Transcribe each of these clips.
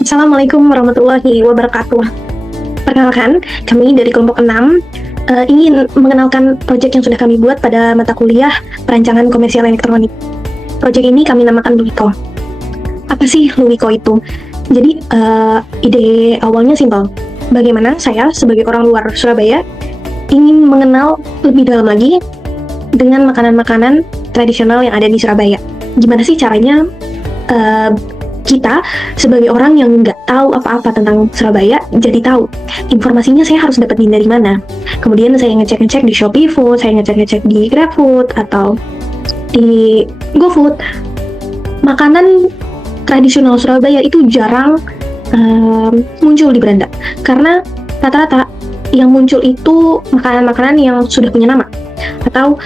Assalamualaikum warahmatullahi wabarakatuh. Perkenalkan, kami dari kelompok 6 ingin mengenalkan proyek yang sudah kami buat pada mata kuliah Perancangan Komersial Elektronik. Proyek ini kami namakan Luwiko. Apa sih Luwiko itu? Jadi, ide awalnya simpel. Bagaimana saya sebagai orang luar Surabaya ingin mengenal lebih dalam lagi dengan makanan-makanan tradisional yang ada di Surabaya. Gimana sih caranya kita sebagai orang yang nggak tahu apa-apa tentang Surabaya jadi tahu informasinya saya harus dapetin dari mana. Kemudian saya ngecek-ngecek di Shopee Food, saya ngecek-ngecek di GrabFood atau di GoFood. Makanan tradisional Surabaya itu jarang muncul di beranda karena rata-rata yang muncul itu makanan-makanan yang sudah punya nama atau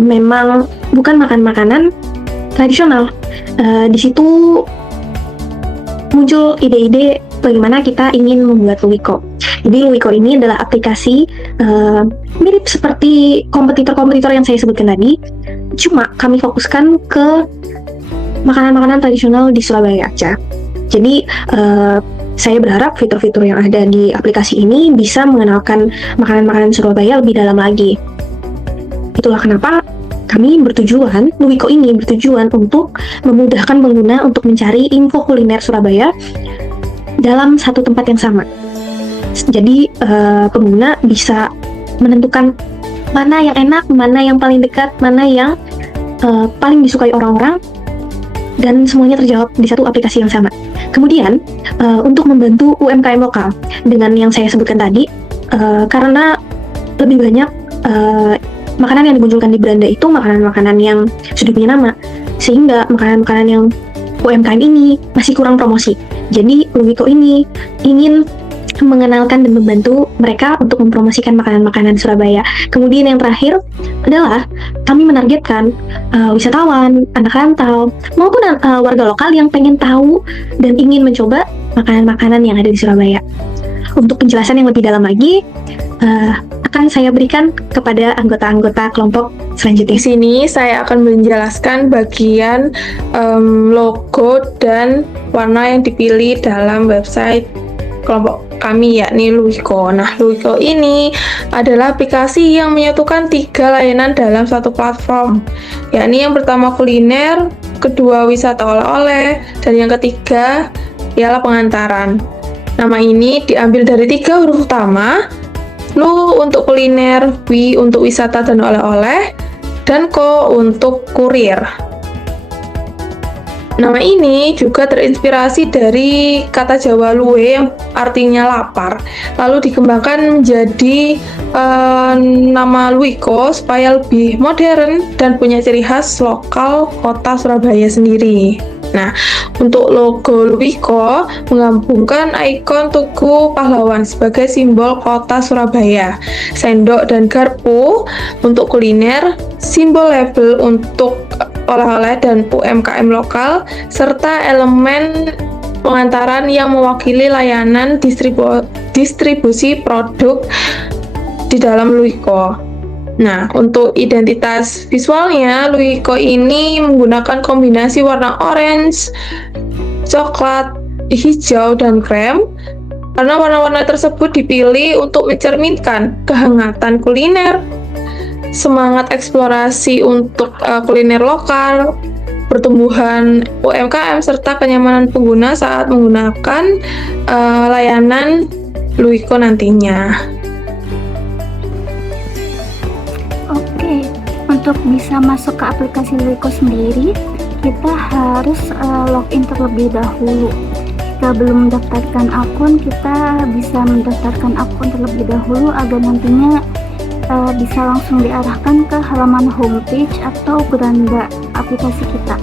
memang bukan makanan-makanan tradisional. Di situ muncul ide-ide bagaimana kita ingin membuat Luwiko. Jadi Luwiko ini adalah aplikasi mirip seperti kompetitor-kompetitor yang saya sebutkan tadi, cuma kami fokuskan ke makanan-makanan tradisional di Surabaya aja. Jadi saya berharap fitur-fitur yang ada di aplikasi ini bisa mengenalkan makanan-makanan Surabaya lebih dalam lagi. Itulah kenapa Luwiko ini bertujuan untuk memudahkan pengguna untuk mencari info kuliner Surabaya dalam satu tempat yang sama. Jadi pengguna bisa menentukan mana yang enak, mana yang paling dekat, mana yang paling disukai orang-orang, dan semuanya terjawab di satu aplikasi yang sama. Kemudian untuk membantu UMKM lokal dengan yang saya sebutkan tadi, karena lebih banyak makanan yang dimunculkan di beranda itu makanan-makanan yang sudah punya nama, sehingga makanan-makanan yang UMKM ini masih kurang promosi. Jadi Luwiko ini ingin mengenalkan dan membantu mereka untuk mempromosikan makanan-makanan Surabaya. Kemudian yang terakhir adalah kami menargetkan wisatawan, anak rantau, maupun warga lokal yang pengen tahu dan ingin mencoba makanan-makanan yang ada di Surabaya. Untuk penjelasan yang lebih dalam lagi, akan saya berikan kepada anggota-anggota kelompok selanjutnya. Di sini saya akan menjelaskan bagian logo dan warna yang dipilih dalam website kelompok kami, yakni Luwiko. Nah, Luwiko ini adalah aplikasi yang menyatukan 3 layanan dalam satu platform, yakni yang pertama kuliner, kedua wisata oleh-oleh, dan yang ketiga ialah pengantaran. Nama ini diambil dari 3 huruf utama, Lu untuk kuliner, Wi untuk wisata dan oleh-oleh, dan Ko untuk kurir. Nama ini juga terinspirasi dari kata Jawa luwe yang artinya lapar, lalu dikembangkan menjadi nama Luwiko supaya lebih modern dan punya ciri khas lokal kota Surabaya sendiri. Nah, untuk logo Luwiko menggabungkan ikon Tugu Pahlawan sebagai simbol kota Surabaya, sendok dan garpu untuk kuliner, simbol label untuk oleh-oleh dan UMKM lokal, serta elemen pengantaran yang mewakili layanan distribusi produk di dalam Luwiko. Nah, untuk identitas visualnya, Luwiko ini menggunakan kombinasi warna orange, coklat, hijau, dan krem. Karena warna-warna tersebut dipilih untuk mencerminkan kehangatan kuliner, semangat eksplorasi untuk kuliner lokal, pertumbuhan UMKM, serta kenyamanan pengguna saat menggunakan layanan Luwiko nantinya. Oke, untuk bisa masuk ke aplikasi Luwiko sendiri, kita harus login terlebih dahulu. Jika belum mendaftarkan akun, kita bisa mendaftarkan akun terlebih dahulu agar nantinya bisa langsung diarahkan ke halaman homepage atau beranda aplikasi kita.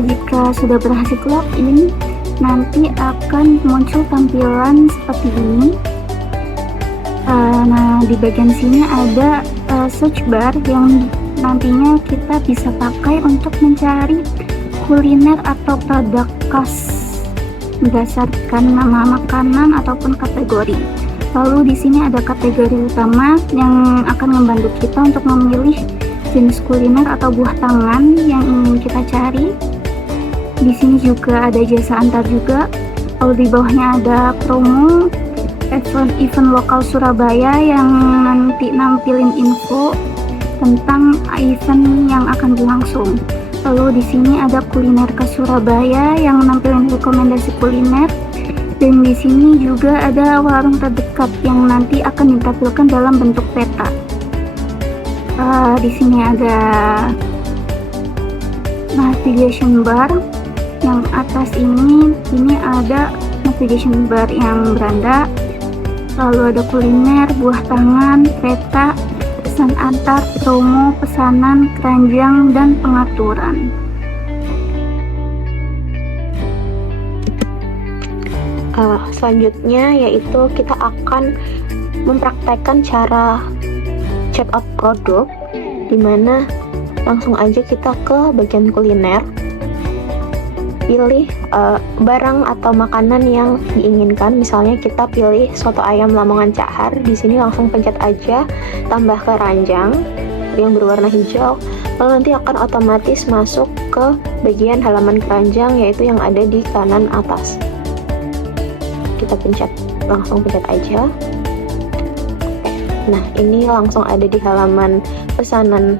Jika sudah berhasil login, nanti akan muncul tampilan seperti ini. Nah, di bagian sini ada search bar yang nantinya kita bisa pakai untuk mencari kuliner atau produk khas berdasarkan nama makanan ataupun kategori. Lalu di sini ada kategori utama yang akan membantu kita untuk memilih jenis kuliner atau buah tangan yang ingin kita cari. Di sini juga ada jasa antar juga. Lalu di bawahnya ada promo event lokal Surabaya yang nanti nampilin info tentang event yang akan berlangsung. Lalu di sini ada kuliner ke Surabaya yang nampilin rekomendasi kuliner. Dan di sini juga ada warung terdekat yang nanti akan ditampilkan dalam bentuk peta. Di sini ada navigation bar yang atas ini ada navigation bar yang beranda. Lalu ada kuliner, buah tangan, peta, pesan antar, promo, pesanan, keranjang, dan pengaturan. Selanjutnya yaitu kita akan mempraktekkan cara check out produk, dimana langsung aja kita ke bagian kuliner, pilih barang atau makanan yang diinginkan. Misalnya kita pilih soto ayam Lamongan Cahar, di sini langsung pencet aja tambah keranjang yang berwarna hijau, lalu nanti akan otomatis masuk ke bagian halaman keranjang, yaitu yang ada di kanan atas. Kita langsung pencet aja. Nah, ini langsung ada di halaman pesanan.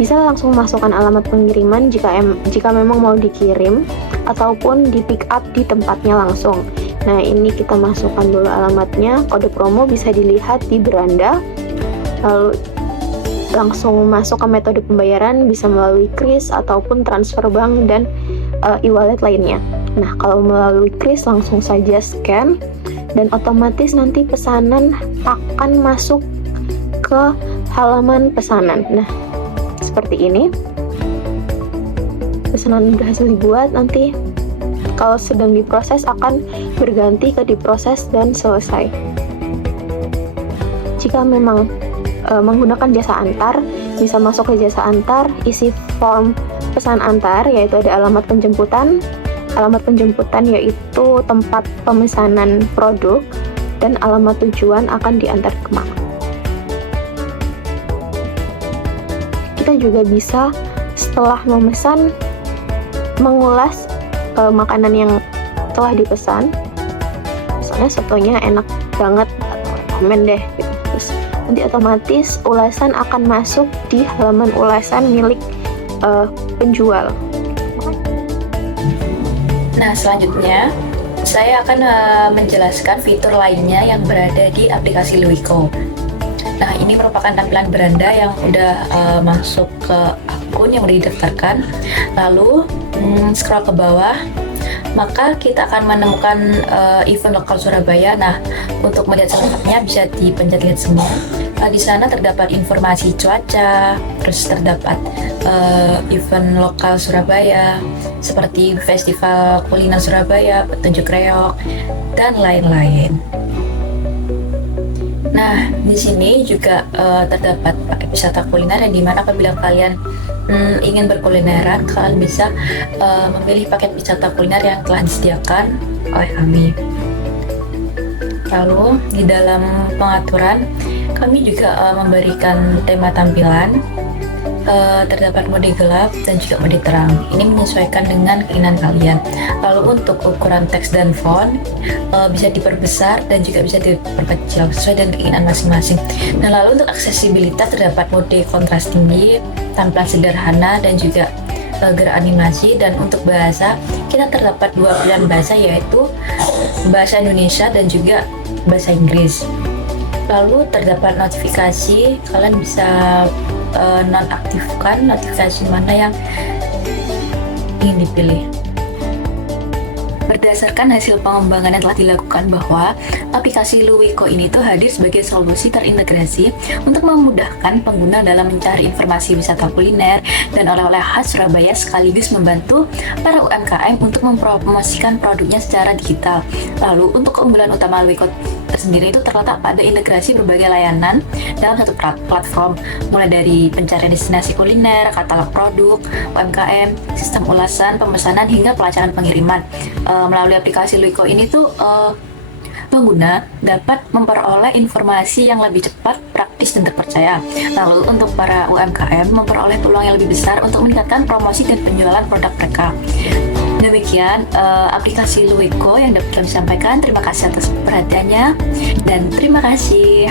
Bisa langsung masukkan alamat pengiriman jika memang mau dikirim, ataupun di pick up di tempatnya langsung. Nah, ini kita masukkan dulu alamatnya. Kode promo bisa dilihat di beranda. Lalu langsung masuk ke metode pembayaran, bisa melalui kris ataupun transfer bank dan e-wallet lainnya. Nah, kalau melalui kris langsung saja scan dan otomatis nanti pesanan akan masuk ke halaman pesanan. Nah, seperti ini. Pesanan berhasil dibuat, nanti kalau sedang diproses akan berganti ke diproses dan selesai. Jika memang menggunakan jasa antar, bisa masuk ke jasa antar, isi form pesan antar, yaitu ada alamat penjemputan. Alamat penjemputan yaitu tempat pemesanan produk, dan alamat tujuan akan diantar kemana. Kita juga bisa setelah memesan mengulas makanan yang telah dipesan. Misalnya sotonya enak banget, atau komen deh gitu. Terus nanti otomatis ulasan akan masuk di halaman ulasan milik penjual. Nah, selanjutnya saya akan menjelaskan fitur lainnya yang berada di aplikasi Luiko. Nah, ini merupakan tampilan beranda yang udah masuk ke akun yang udah didaftarkan. Lalu scroll ke bawah, maka kita akan menemukan event lokal Surabaya. Nah, untuk melihat selengkapnya bisa dipencet lihat semua. Di sana terdapat informasi cuaca, terus terdapat event lokal Surabaya seperti Festival Kuliner Surabaya, Petunjuk Reok, dan lain-lain. Nah, di sini juga terdapat paket wisata kuliner yang dimana apabila kalian ingin berkulineran, kalian bisa memilih paket wisata kuliner yang telah disediakan oleh kami. Lalu di dalam pengaturan kami juga memberikan tema tampilan, terdapat mode gelap dan juga mode terang. Ini menyesuaikan dengan keinginan kalian. Lalu untuk ukuran teks dan font bisa diperbesar dan juga bisa diperkecil sesuai dengan keinginan masing-masing. Nah, lalu untuk aksesibilitas terdapat mode kontras tinggi, tampilan sederhana, dan juga gerak animasi. Dan untuk bahasa kita terdapat dua pilihan bahasa, yaitu bahasa Indonesia dan juga bahasa Inggris. Lalu terdapat notifikasi, kalian bisa nonaktifkan notifikasi mana yang ingin dipilih. Berdasarkan hasil pengembangan yang telah dilakukan, bahwa aplikasi Luiko ini tuh hadir sebagai solusi terintegrasi untuk memudahkan pengguna dalam mencari informasi wisata kuliner dan oleh-oleh khas Surabaya, sekaligus membantu para UMKM untuk mempromosikan produknya secara digital. Lalu untuk keunggulan utama Luiko tersendiri itu terletak pada integrasi berbagai layanan dalam satu platform, mulai dari pencarian destinasi kuliner, katalog produk, UMKM, sistem ulasan, pemesanan, hingga pelacakan pengiriman. Melalui aplikasi Luiko ini tuh pengguna dapat memperoleh informasi yang lebih cepat, praktis, dan terpercaya. Lalu untuk para UMKM memperoleh peluang yang lebih besar untuk meningkatkan promosi dan penjualan produk mereka. Demikian aplikasi Luiko yang dapat kami sampaikan. Terima kasih atas perhatiannya dan terima kasih.